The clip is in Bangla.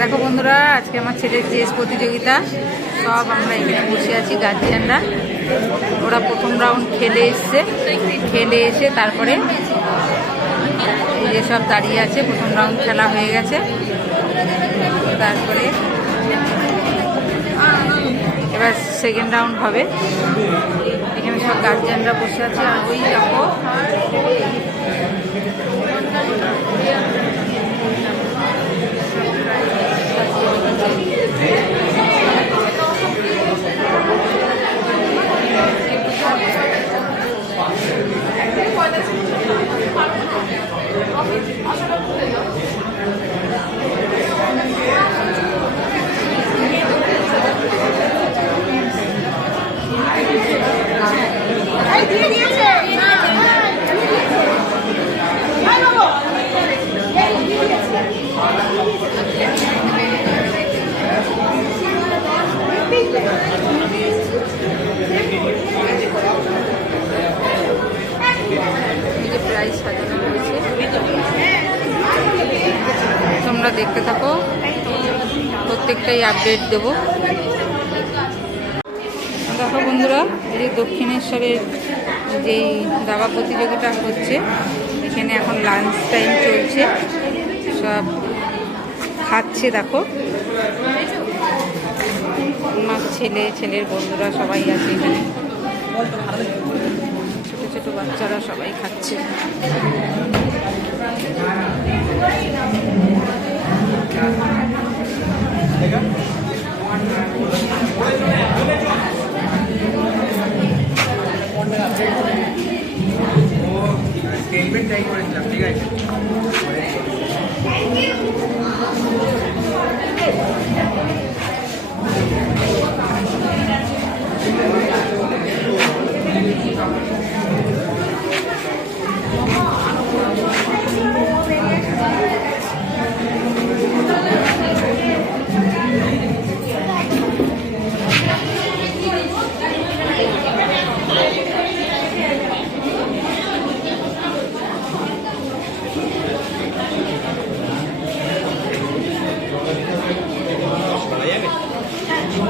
দেখো বন্ধুরা, আজকে আমার ছেলের চেস প্রতিযোগিতা। সব আমরা এখানে বসে আছি গার্জিয়ানরা। ওরা প্রথম রাউন্ড খেলে এসছে, খেলে এসে তারপরে এই যে সব দাঁড়িয়ে আছে। প্রথম রাউন্ড খেলা হয়ে গেছে, তারপরে এবার সেকেন্ড রাউন্ড হবে। এখানে সব গার্জিয়ানরা বসে আছে। আর ওই দেখো প্রাইজ সাজানো রয়েছে, তোমরা দেখতে থাকো, প্রত্যেকটাই আপডেট দেবো। দেখো বন্ধুরা, এই যে দক্ষিণেশ্বরের যেই দাবা প্রতিযোগিতা হচ্ছে, এখানে এখন লাঞ্চ টাইম চলছে, সব খাচ্ছে। দেখো আমার ছেলের বন্ধুরা সবাই আছে এখানে, ছোট ছোট বাচ্চারা সবাই খাচ্ছে।